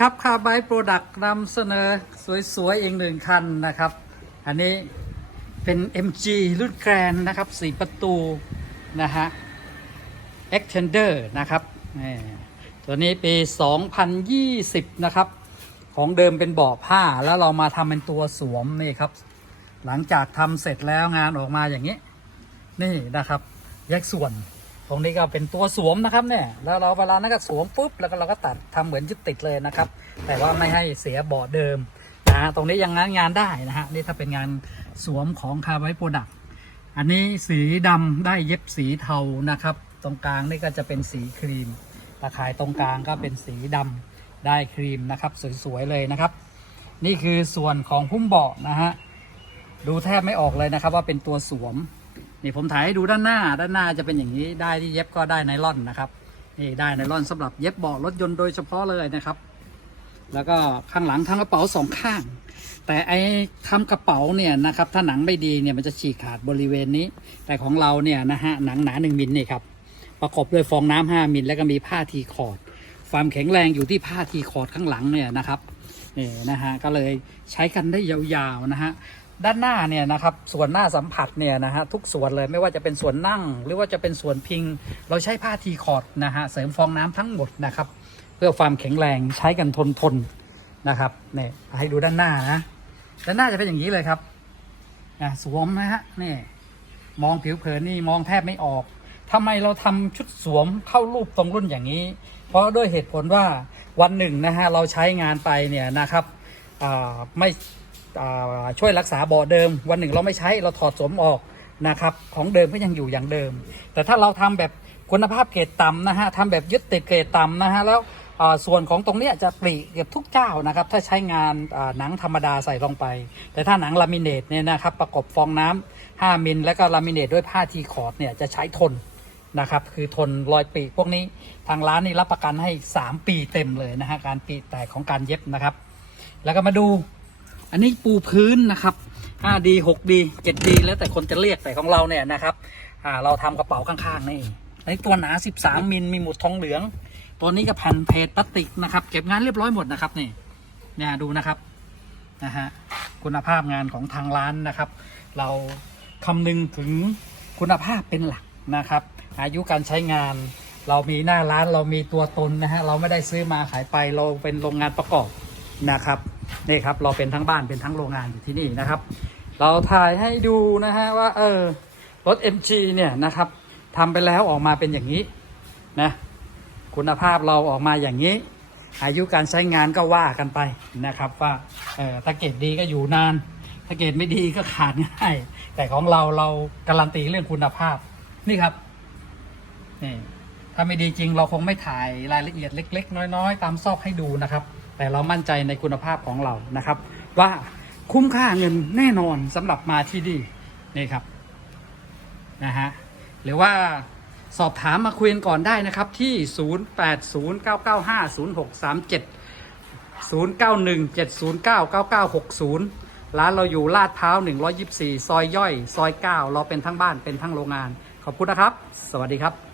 ครับคาร์ไบโปรดักต์นำเสนอสวยๆอีกหนึ่งคันนะครับ อันนี้เป็น MG รุ่นแกรนนะครับสี่ประตูนะฮะ Extender นะครับตัวนี้ปี 2020 นะครับ ของเดิมเป็นเบาะผ้าแล้วเรามาทำเป็นตัวสวมนี่ครับ หลังจากทำเสร็จแล้วงานออกมาอย่างนี้ นี่นะครับ แยกส่วน ตรงนี้ก็เป็นตัวสวมนะครับเนี่ยแล้วเราเวลานั้นก็สวมปุ๊บแล้วก็เราก็ตัดทำเหมือนยึดติดเลยนะครับ แต่ว่าไม่ให้เสียเบาะเดิมนะฮะตรงนี้ยังงานงานได้นะฮะนี่ถ้าเป็นงานสวมของคาร์ไวโปรดักอันนี้สีดำได้เย็บสีเทานะครับ ตรงกลางนี่ก็จะเป็นสีครีมตะข่ายตรงกลางก็เป็นสีดำได้ครีมนะครับสวยๆเลยนะครับ นี่คือส่วนของหุ้มเบาะนะฮะดูแทบไม่ออกเลยนะครับว่าเป็นตัวสวม นี่ผมถ่ายให้ดูด้านหน้า ด้านหน้าจะเป็นอย่างนี้ได้ที่เย็บก็ได้ไนล่อนนะครับนี่ได้ไนล่อนสำหรับเย็บเบาะรถยนต์โดยเฉพาะเลยนะครับ แล้วก็ข้างหลังทำกระเป๋าสองข้าง แต่ไอ้ทำกระเป๋าเนี่ยนะครับถ้าหนังไม่ดีเนี่ยมันจะฉีกขาดบริเวณนี้ แต่ของเราเนี่ยนะฮะหนังหนาหนึ่งมิลนี่ครับประกอบด้วยฟองน้ำห้ามิลแล้วก็มีผ้าทีคอร์ดความแข็งแรงอยู่ที่ผ้าทีคอร์ดข้างหลังเนี่ยนะครับนี่นะฮะก็เลยใช้กันได้ยาวๆนะฮะ ด้านหน้าเนี่ยนะครับส่วนหน้าสัมผัสเนี่ยนะฮะทุกส่วนเลยไม่ว่าจะเป็นส่วนนั่ง หรือว่าจะเป็นส่วนพิง เราใช้ผ้าทีคอร์ดนะฮะเสริมฟองน้ำทั้งหมดนะครับ เพื่อความแข็งแรงใช้กันทนทนนะครับเนี่ยให้ดูด้านหน้านะด้านหน้าจะเป็นอย่างนี้เลยครับนะสวมนะฮะนี่มองผิวเผินนี่มองแทบไม่ออกทำไมเราทำชุดสวมเข้ารูปตรงรุ่นอย่างนี้ เพราะด้วยเหตุผลว่าวันหนึ่งนะฮะเราใช้งานไปเนี่ยนะครับไม่ ช่วยรักษาบาะเดิม วันหนึ่งเราไม่ใช้เราถอดสมออกนะครับของเดิมก็ยังอยู่อย่างเดิม แต่ถ้าเราทำแบบคุณภาพเกรดต่ำนะฮะทำแบบยึดติดเกรดต่ำนะฮะแล้วส่วนของตรงนี้จะปลีเกือบทุกเจ้านะครับถ้าใช้งานหนังธรรมดาใส่ลงไป แต่ถ้าหนังลามิเนตเนี่ยนะครับประกบฟองน้ำ5มิลแล้วก็ลามิเนตด้วยผ้าทีคอร์ดเนี่ยจะใช้ทนนะครับคือทนรอยปีกพวกนี้ทางร้านนี่รับประกันให้ 3 ปีเต็มเลยนะฮะการปีแตกของการเย็บนะครับ แล้วก็มาดู อันนี้ปูพื้นนะครับ 5D 6D 7D แล้วแต่คนจะเรียกแต่ของเราเนี่ยนะครับอ่าเราทำกระเป๋าข้างๆนี่ในตัวหนา 13 มิลมีหมุดทองเหลือง ตัวนี้ก็แผ่นเพจพลาสติกนะครับ เก็บงานเรียบร้อยหมดนะครับนี่เนี่ยดูนะครับนะฮะคุณภาพงานของทางร้านนะครับ เราคำนึงถึงคุณภาพเป็นหลักนะครับ อายุการใช้งานเรามีหน้าร้านเรามีตัวตนนะฮะเราไม่ได้ซื้อมาขายไปเราเป็นโรงงานประกอบนะครับ นี่ครับ เราเป็นทั้งบ้านเป็นทั้งโรงงานอยู่ที่นี่นะครับ เราถ่ายให้ดูนะฮะว่าเออรถ MG เนี่ยนะครับทำไปแล้วออกมาเป็นอย่างนี้นะคุณภาพเราออกมาอย่างนี้ อายุการใช้งานก็ว่ากันไปนะครับ ว่าเออถ้าเกรดดีก็อยู่นาน ถ้าเกรดไม่ดีก็ขาดง่ายแต่ของเราเราการันตีเรื่องคุณภาพนี่ครับนี่ถ้าไม่ดีจริงเราคงไม่ถ่ายรายละเอียดเล็ก ๆ น้อย ๆ ตามซอกให้ดูนะครับ แต่เรามั่นใจในคุณภาพของเรานะครับ ว่าคุ้มค่าเงินแน่นอนสำหรับมาที่นี่นี่ครับนะฮะหรือว่าสอบถามมาคุยกันก่อนได้นะครับที่ 0809950637 0917099960 ร้านเราอยู่ลาดพร้าว 124 ซอยย่อย ซอย 9 เราเป็นทั้งบ้านเป็นทั้งโรงงาน ขอบคุณนะครับ สวัสดีครับ